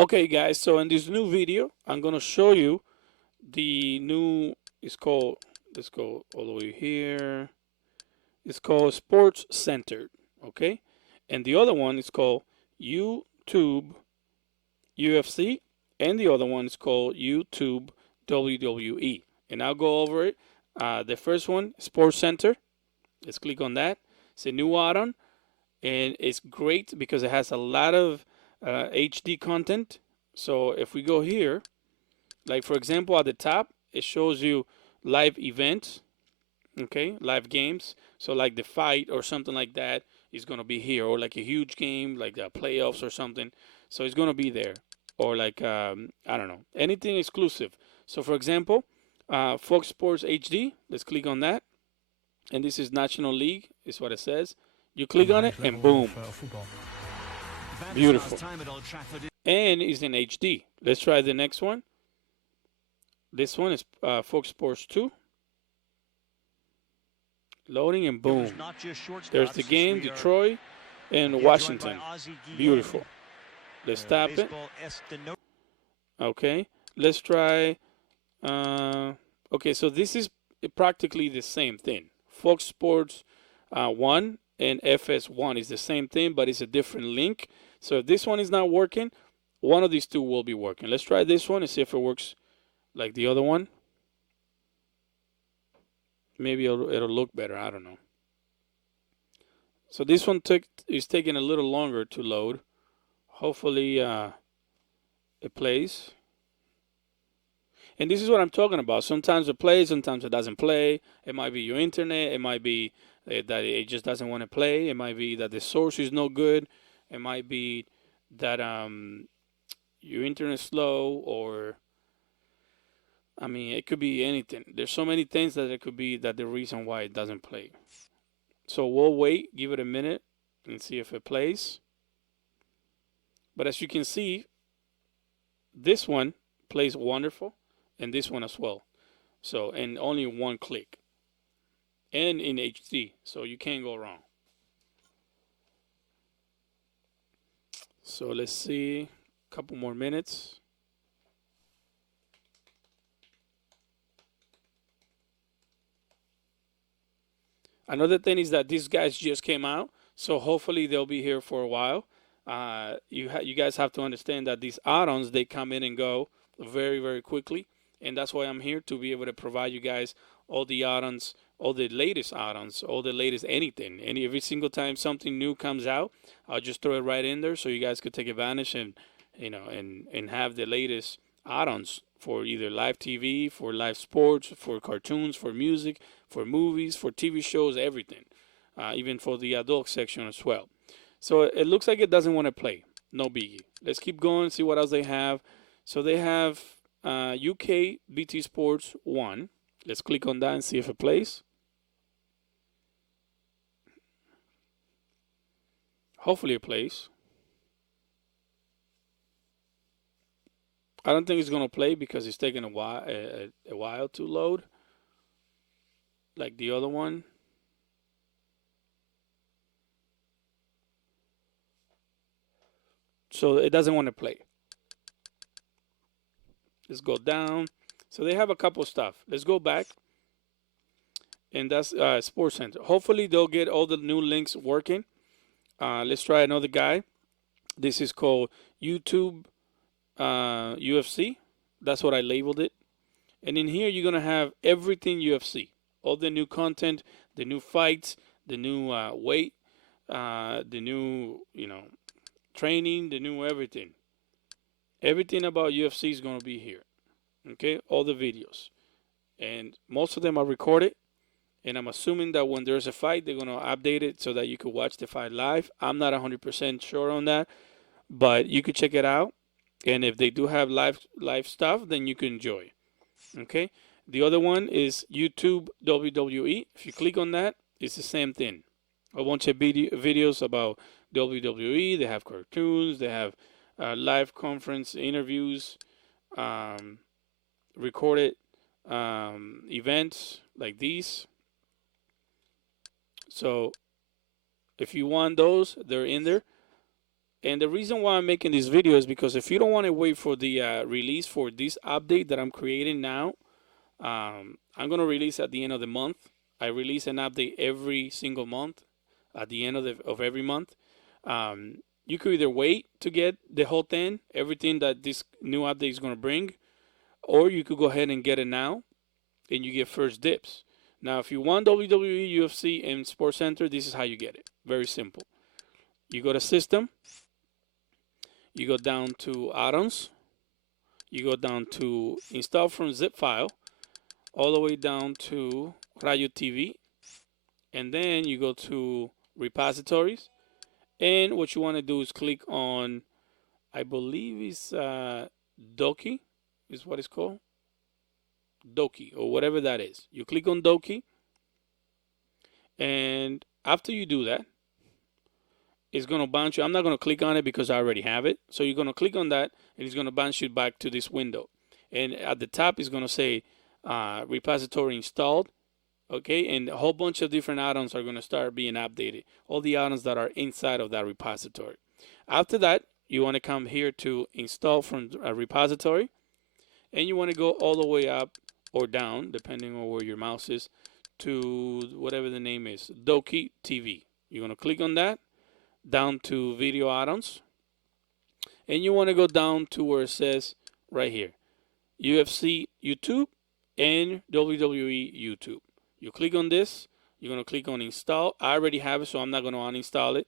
Okay, guys, so in this new video, I'm going to show you the new, it's called, let's go all the way here. It's called Sports Center, okay? And the other one is called YouTube UFC, and the other one is called YouTube WWE. And I'll go over it. The first one, Sports Center. Let's click on that. It's a new add-on, and it's great because it has a lot of HD content. So if we go here, like for example, at the top, it shows you live events, okay, live games. So like the fight or something like that is gonna be here, or like a huge game, like the playoffs or something. So it's gonna be there, or like I don't know, anything exclusive. So for example, Fox Sports HD. Let's click on that, and this is National League, is what it says. You click on it, and boom, beautiful, and it's in HD. Let's try the next one. This one is Fox Sports 2. Loading and boom. There's the game, Detroit and Washington. Beautiful. Let's tap it. Okay. Let's try. Okay, so this is practically the same thing. Fox Sports 1 and FS1 is the same thing, but it's a different link. So if this one is not working, one of these two will be working. Let's try this one and see if it works like the other one. Maybe it'll look better. I don't know. So this one is taking a little longer to load. Hopefully it plays. And this is what I'm talking about. Sometimes it plays, sometimes it doesn't play. It might be your internet. It might be that it just doesn't want to play. It might be that the source is no good. It might be that your internet is slow, or I mean, it could be anything. There's so many things that it could be that the reason why it doesn't play. So we'll wait, give it a minute, and see if it plays. But as you can see, this one plays wonderful, and this one as well. So, and only one click. And in HD, so you can't go wrong. So let's see, a couple more minutes. Another thing is that these guys just came out, so hopefully they'll be here for a while. You guys have to understand that these add-ons, they come in and go very, very quickly, and that's why I'm here, to be able to provide you guys all the add-ons, all the latest add-ons, all the latest anything. And every single time something new comes out, I'll just throw it right in there so you guys could take advantage and and have the latest add-ons for either live TV, for live sports, for cartoons, for music, for movies, for TV shows, everything, even for the adult section as well. So it looks like it doesn't want to play. No biggie. Let's keep going, see what else they have. So they have UK BT Sports 1. Let's click on that and see if it plays. Hopefully it plays. I don't think it's going to play because it's taking a while to load, like the other one. So it doesn't want to play. Let's go down. So they have a couple stuff. Let's go back. And that's Sports Center. Hopefully they'll get all the new links working. Let's try another guy. This is called YouTube UFC. That's what I labeled it. And in here you're going to have everything UFC. All the new content, the new fights, the new weight, the new, training, the new everything. Everything about UFC is going to be here. Okay, all the videos. And most of them are recorded. And I'm assuming that when there's a fight, they're going to update it so that you could watch the fight live. I'm not 100% sure on that, but you could check it out. And if they do have live stuff, then you can enjoy. Okay. The other one is YouTube WWE. If you click on that, it's the same thing. A bunch of videos about WWE. They have cartoons. They have live conference interviews, recorded events like these. So if you want those, they're in there. And the reason why I'm making this video is because if you don't want to wait for the release for this update that I'm creating now, I'm going to release at the end of the month. I release an update every single month at the end of every month. You could either wait to get the whole thing, everything that this new update is going to bring, or you could go ahead and get it now and you get first dibs. Now, if you want WWE, UFC, and SportsCenter, this is how you get it. Very simple. You go to System, you go down to Add-ons, you go down to Install from Zip File, all the way down to Radio TV, and then you go to Repositories, and what you want to do is click on, I believe it's Doki, is what it's called. Doki, or whatever that is. You click on Doki, and after you do that, it's going to bounce you. I'm not going to click on it because I already have it. So you're going to click on that, and it's going to bounce you back to this window. And at the top, it's going to say repository installed. Okay, and a whole bunch of different add-ons are going to start being updated. All the add-ons that are inside of that repository. After that, you want to come here to install from a repository, and you want to go all the way up or down, depending on where your mouse is, to whatever the name is, Doki TV. You're going to click on that, down to video add-ons, and you want to go down to where it says right here, UFC YouTube and WWE YouTube. You click on this, you're going to click on install. I already have it, so I'm not going to uninstall it.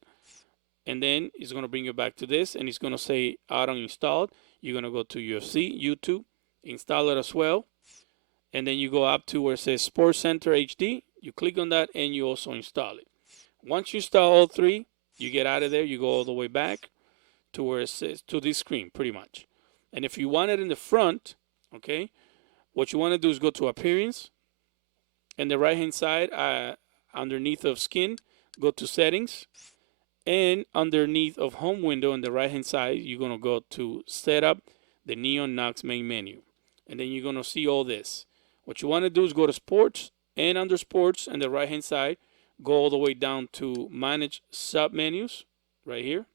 And then it's going to bring you back to this, and it's going to say add-on installed. You're going to go to UFC, YouTube, install it as well. And then you go up to where it says SportsCenter HD. You click on that, and you also install it. Once you install all three, you get out of there. You go all the way back to where it says, to this screen, pretty much. And if you want it in the front, okay, what you want to do is go to Appearance. And the right-hand side, underneath of Skin, go to Settings. And underneath of Home Window on the right-hand side, you're going to go to Setup, the Neon Knox main menu. And then you're going to see all this. What you want to do is go to Sports, and under Sports, on the right-hand side, go all the way down to Manage Submenus, right here.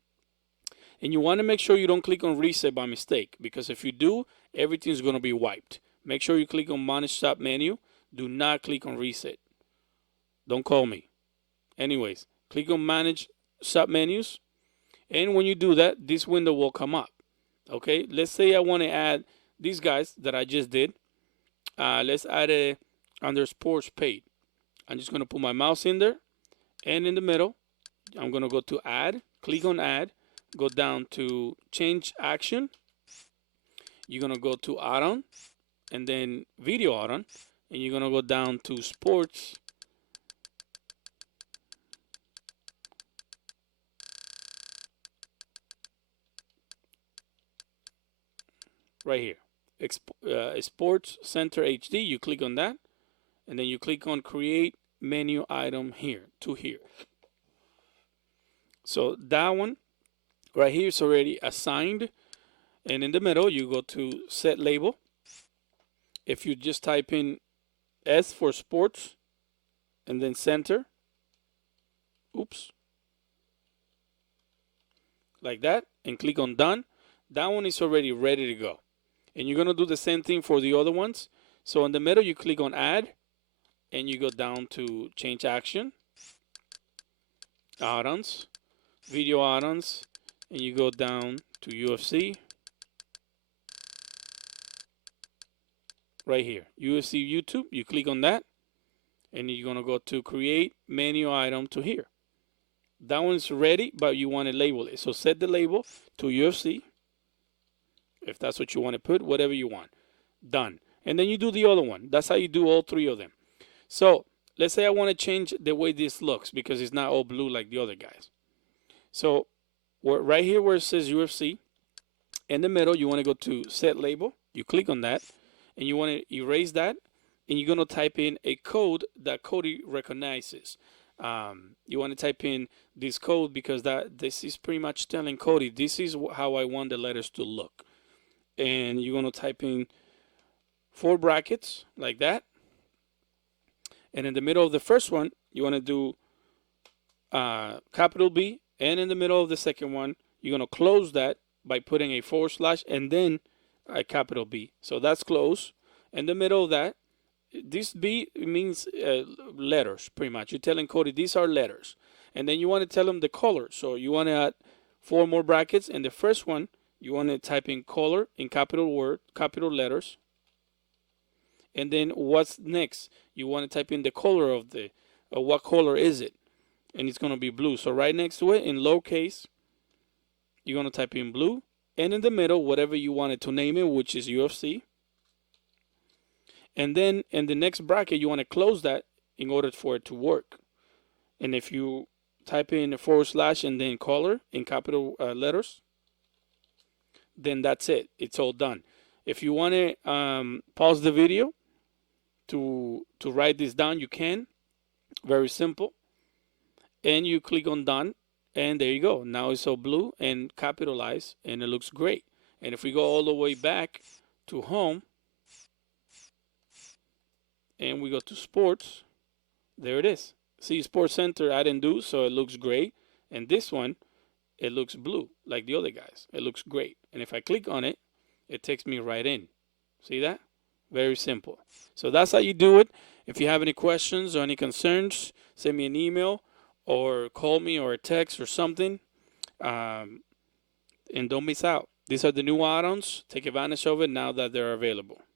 And you want to make sure you don't click on Reset by mistake, because if you do, everything's going to be wiped. Make sure you click on Manage Submenu. Do not click on Reset. Don't call me. Anyways, click on Manage Submenus. And when you do that, this window will come up. Okay, let's say I want to add these guys that I just did. Let's add a under Sports Paid. I'm just going to put my mouse in there. And in the middle, I'm going to go to Add. Click on Add. Go down to Change Action. You're going to go to Add-on. And then Video Add-on. And you're going to go down to Sports. Right here. Sports Center HD. You click on that. And then you click on Create Menu Item here to here. So that one right here is already assigned. And in the middle, you go to Set Label. If you just type in S for Sports and then Center, oops, like that, and click on Done, that one is already ready to go. And you're going to do the same thing for the other ones. So in the middle, you click on Add, and you go down to Change Action, Add-ons, Video Add-ons, and you go down to UFC. Right here, UFC YouTube, you click on that, and you're going to go to Create Menu Item to here. That one's ready, but you want to label it. So set the label to UFC, if that's what you want to put, whatever you want. Done. And then you do the other one. That's how you do all three of them. So let's say I want to change the way this looks because it's not all blue like the other guys. So right here where it says UFC, in the middle, you want to go to Set Label. You click on that. And you want to erase that, and you're going to type in a code that Cody recognizes. You want to type in this code because this is pretty much telling Cody, this is how I want the letters to look. And you're going to type in 4 brackets like that. And in the middle of the first one, you want to do capital B. And in the middle of the second one, you're going to close that by putting a / and then a capital B. So that's close. In the middle of that, this B means letters, pretty much. You're telling Cody these are letters. And then you want to tell him the color. So you want to add 4 more brackets. And the first one, you want to type in color in capital letters. And then what's next? You want to type in the color of what color is it? And it's going to be blue. So right next to it, in lowercase, you're going to type in blue. And in the middle, whatever you wanted to name it, which is UFC. And then in the next bracket, you want to close that in order for it to work. And if you type in a / and then color in capital letters, then that's it. It's all done. If you want to pause the video to write this down, you can. Very simple. And you click on done. And there you go. Now it's all blue and capitalized, and it looks great. And if we go all the way back to home, and we go to sports, there it is. See, Sports Center I didn't do, so it looks great. And this one, it looks blue, like the other guys. It looks great. And if I click on it, it takes me right in. See that? Very simple. So that's how you do it. If you have any questions or any concerns, send me an email or call me or a text or something. And don't miss out. These are the new add-ons. Take advantage of it now that they're available.